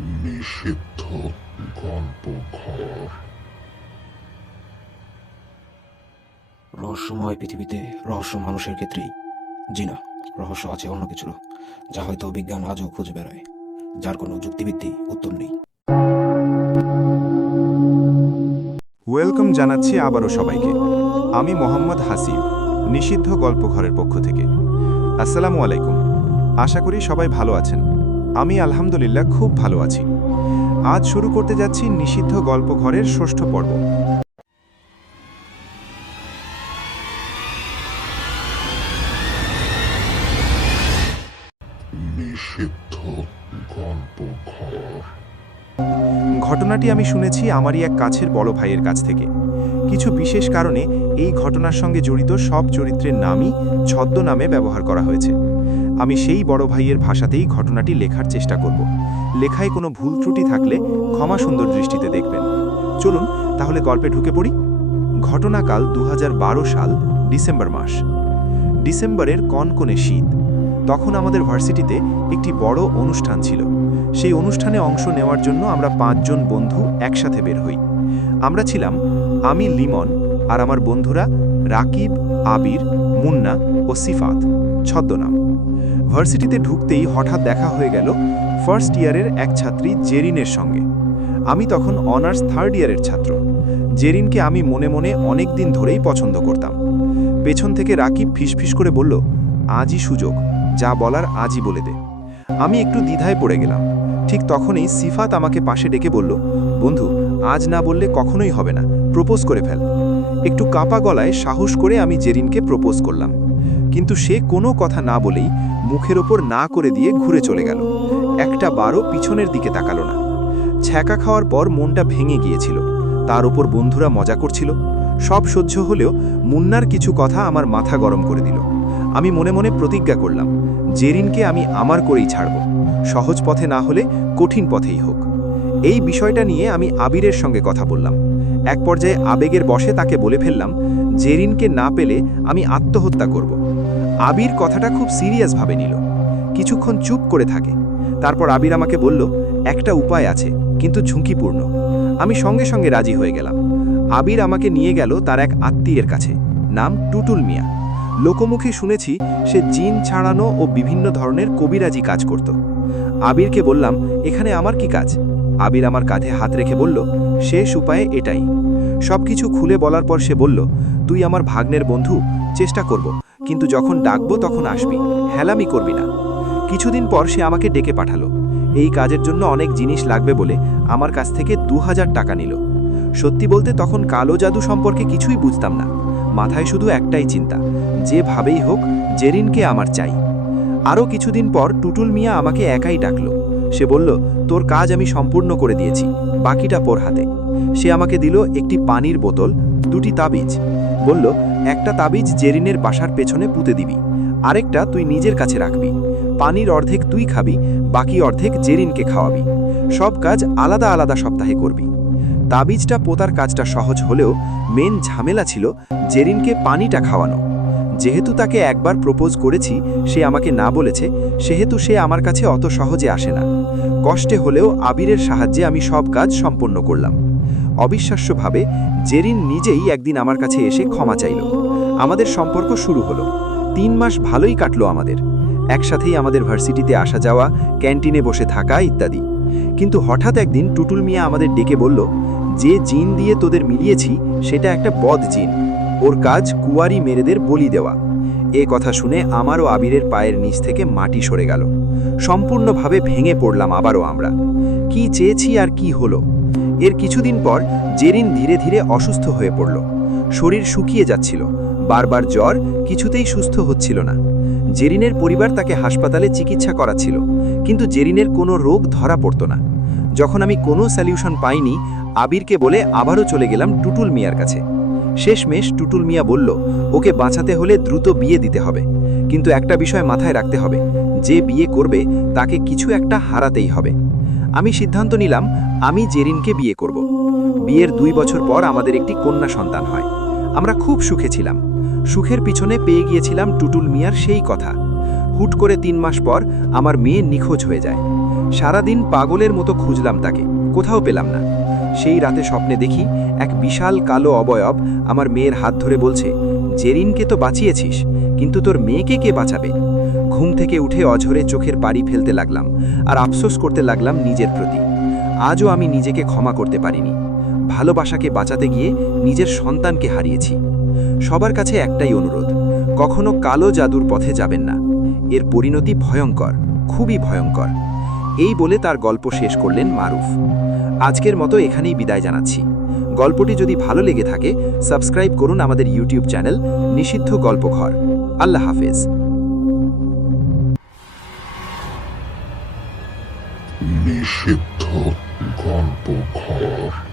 নিষিদ্ধ গল্পঘর। রহস্যময় পৃথিবীতে রহস্য মানুষের ক্ষেত্রেই। জি না, রহস্য আছে অন্য কিছুর, যা হয়তো বিজ্ঞান আজও খুঁজে বেড়ায়, যার কোনো যুক্তিভিত্তি উত্তর নেই। ওয়েলকাম জানাচ্ছি আবারও সবাইকে। আমি মোহাম্মদ হাসিব, নিষিদ্ধ গল্পঘরের পক্ষ থেকে। আসসালামু আলাইকুম। আশা করি সবাই ভালো আছেন। আমি আলহামদুলিল্লাহ খুব ভালো আছি। আজ শুরু করতে যাচ্ছি নিষিদ্ধ গল্পঘরের ষষ্ঠ পর্ব। নিষিদ্ধ গল্পঘর। ঘটনাটি আমি শুনেছি আমারই এক কাছের বড় ভাইয়ের কাছ থেকে। কিছু বিশেষ কারণে এই ঘটনার সঙ্গে জড়িত সব চরিত্রের নামই ছদ্মনামে ব্যবহার করা হয়েছে। আমি সেই বড় ভাইয়ের ভাষাতেই ঘটনাটি লেখার চেষ্টা করব। লেখায় কোনো ভুল ত্রুটি থাকলে ক্ষমা সুন্দর দৃষ্টিতে দেখবেন। চলুন তাহলে গল্পে ঢুকে পড়ি। ঘটনাকাল 2012 সাল, ডিসেম্বর মাস। ডিসেম্বরের কনকনে শীত। তখন আমাদের ভার্সিটিতে একটি বড় অনুষ্ঠান ছিল। সেই অনুষ্ঠানে অংশ নেওয়ার জন্য আমরা 5 জন বন্ধু একসাথে বের হই। আমরা ছিলাম আমি, লিমন আর আমার বন্ধুরা রাকিব, আবির, মুন্না ও সিফাত, ছদ্মনাম। ভার্সিটিতে ঢুকতেই হঠাৎ দেখা হয়ে গেল ফার্স্ট ইয়ারের এক ছাত্রী জেরিনের সঙ্গে। আমি তখন অনার্স 3rd ইয়ারের ছাত্র। জেরিনকে আমি মনে মনে অনেক দিন ধরেই পছন্দ করতাম। পেছন থেকে রাকিব ফিসফিস করে বলল, আজই সুযোগ, যা বলার আজই বলে দে। আমি একটু দ্বিধায় পড়ে গেলাম। ঠিক তখনই সিফাত আমাকে পাশে ডেকে বলল, বন্ধু, আজ না বললে কখনোই হবে না, প্রপোজ করে ফেল। একটু কাঁপা গলায় সাহস করে আমি জেরিনকে প্রপোজ করলাম। কিন্তু সে কোনো কথা না বলেই মুখের ওপর না করে দিয়ে ঘুরে চলে গেল। একটা বারও পিছনের দিকে তাকালো না। ছ্যাঁকা খাওয়ার পর মনটা ভেঙে গিয়েছিল। তার ওপর বন্ধুরা মজা করছিল। সব সহ্য হলেও মুন্নার কিছু কথা আমার মাথা গরম করে দিল। আমি মনে মনে প্রতিজ্ঞা করলাম, জেরিনকে আমি আমার করেই ছাড়ব, সহজ পথে না হলে কঠিন পথেই হোক। এই বিষয়টা নিয়ে আমি আবিরের সঙ্গে কথা বললাম। এক পর্যায়ে আবেগের বশে তাকে বলে ফেললাম, জেরিনকে না পেলে আমি আত্মহত্যা করব। আবির কথাটা খুব সিরিয়াসভাবে নিল। কিছুক্ষণ চুপ করে থাকে। তারপর আবির আমাকে বলল, একটা উপায় আছে, কিন্তু ঝুঁকিপূর্ণ। আমি সঙ্গে সঙ্গে রাজি হয়ে গেলাম। আবির আমাকে নিয়ে গেল তার এক আত্মীয়ের কাছে, নাম টুটুল মিয়া। লোকমুখে শুনেছি সে জিন ছাড়ানো ও বিভিন্ন ধরনের কবিরাজি কাজ করত। আবিরকে বললাম, এখানে আমার কি কাজ? আবির আমার কাঁধে হাত রেখে বলল, শেষ উপায়ে এটাই। সবকিছু খুলে বলার পর সে বলল, তুই আমার ভাগ্নের বন্ধু, চেষ্টা করব, কিন্তু যখন ডাকবো তখন আসবি, হেলামি করবি না। কিছুদিন পর সে আমাকে ডেকে পাঠালো। এই কাজের জন্য অনেক জিনিস লাগবে বলে আমার কাছ থেকে 2000 টাকা নিল। সত্যি বলতে তখন কালো জাদু সম্পর্কে কিছুই বুঝতাম না। মাথায় শুধু একটাই চিন্তা, যেভাবেই হোক জেরিনকে আমার চাই। আরও কিছুদিন পর টুটুল মিয়া আমাকে একাই ডাকলো। সে বলল, তোর কাজ আমি সম্পূর্ণ করে দিয়েছি, বাকিটা পোর হাতে। সে আমাকে দিল একটি পানির বোতল, 2টি তাবিজ। বলল, একটা তাবিজ জেরিনের বাসার পেছনে পুঁতে দিবি, আরেকটা তুই নিজের কাছে রাখবি। পানির অর্ধেক তুই খাবি, বাকি অর্ধেক জেরিনকে খাওয়াবি। সব কাজ আলাদা আলাদা সপ্তাহে করবি। তাবিজটা পোতার কাজটা সহজ হলেও মেন ঝামেলা ছিল জেরিনকে পানিটা খাওয়ানো। যেহেতু তাকে একবার প্রপোজ করেছি, সে আমাকে না বলেছে, সেহেতু সে আমার কাছে অত সহজে আসে না। কষ্টে হলেও আবিরের সাহায্যে আমি সব কাজ সম্পন্ন করলাম। অবিশ্বাস্যভাবে জেরিন নিজেই একদিন আমার কাছে এসে ক্ষমা চাইল। আমাদের সম্পর্ক শুরু হলো। 3 মাস ভালোই কাটলো আমাদের। একসাথেই আমাদের ভার্সিটিতে আসা যাওয়া, ক্যান্টিনে বসে থাকা ইত্যাদি। কিন্তু হঠাৎ একদিন টুটুল মিয়া আমাদের ডেকে বলল, যে জিন দিয়ে তোদের মিলিয়েছি সেটা একটা বদ জিন, ওর কাজ কুয়ারি মেরেদের বলি দেওয়া। এ কথা শুনে আমারও আবিরের পায়ের নিচ থেকে মাটি সরে গেল। সম্পূর্ণভাবে ভেঙে পড়লাম আবারও আমরা। কি চেয়েছি আর কি হলো? এর কিছুদিন পর জেরিন ধীরে ধীরে অসুস্থ হয়ে পড়ল। শরীর শুকিয়ে যাচ্ছিল, বারবার জ্বর, কিছুতেই সুস্থ হচ্ছিল না। জেরিনের পরিবার তাকে হাসপাতালে চিকিৎসা করাচ্ছিল, কিন্তু জেরিনের কোনো রোগ ধরা পড়ত না। যখন আমি কোনো সলিউশন পাইনি, আবিরকে বলে আবারও চলে গেলাম টুটুল মিয়ার কাছে। শেষমেশ টুটুল মিয়া বলল, ওকে বাঁচাতে হলে দ্রুত বিয়ে দিতে হবে, কিন্তু একটা বিষয় মাথায় রাখতে হবে, যে বিয়ে করবে তাকে কিছু একটা হারাতেই হবে। আমি সিদ্ধান্ত নিলাম আমি জেরিনকে বিয়ে করব। বিয়ের 2 বছর পর আমাদের একটি কন্যা সন্তান হয়। আমরা খুব সুখে ছিলাম। সুখের পিছনে পেয়ে গিয়েছিলাম টুটুল মিয়ার সেই কথা। হুট করে 3 মাস পর আমার মেয়ে নিখোঁজ হয়ে যায়। সারাদিন পাগলের মতো খুঁজলাম তাকে, কোথাও পেলাম না। সেই রাতে স্বপ্নে দেখি এক বিশাল কালো অবয়ব আমার মেয়ের হাত ধরে বলছে, জেরিনকে তো বাঁচিয়েছিস, কিন্তু তোর মেয়েকে কে বাঁচাবে? ঘুম থেকে উঠে অঝরে চোখের পানি ফেলতে লাগলাম আর আফসোস করতে লাগলাম নিজের প্রতি। আজও আমি নিজেকে ক্ষমা করতে পারিনি। ভালোবাসাকে বাঁচাতে গিয়ে নিজের সন্তানকে হারিয়েছি। সবার কাছে একটাই অনুরোধ, কখনো কালো জাদুর পথে যাবেন না। এর পরিণতি ভয়ঙ্কর, খুবই ভয়ঙ্কর। এই বলে তার গল্প শেষ করলেন মারুফ। আজকের মতো এখানেই বিদায় জানাচ্ছি। গল্পটি যদি ভালো লেগে থাকে সাবস্ক্রাইব করুন আমাদের ইউটিউব চ্যানেল নিষিদ্ধ গল্পঘর। আল্লাহ হাফেজ। নিষিদ্ধ গল্পঘর।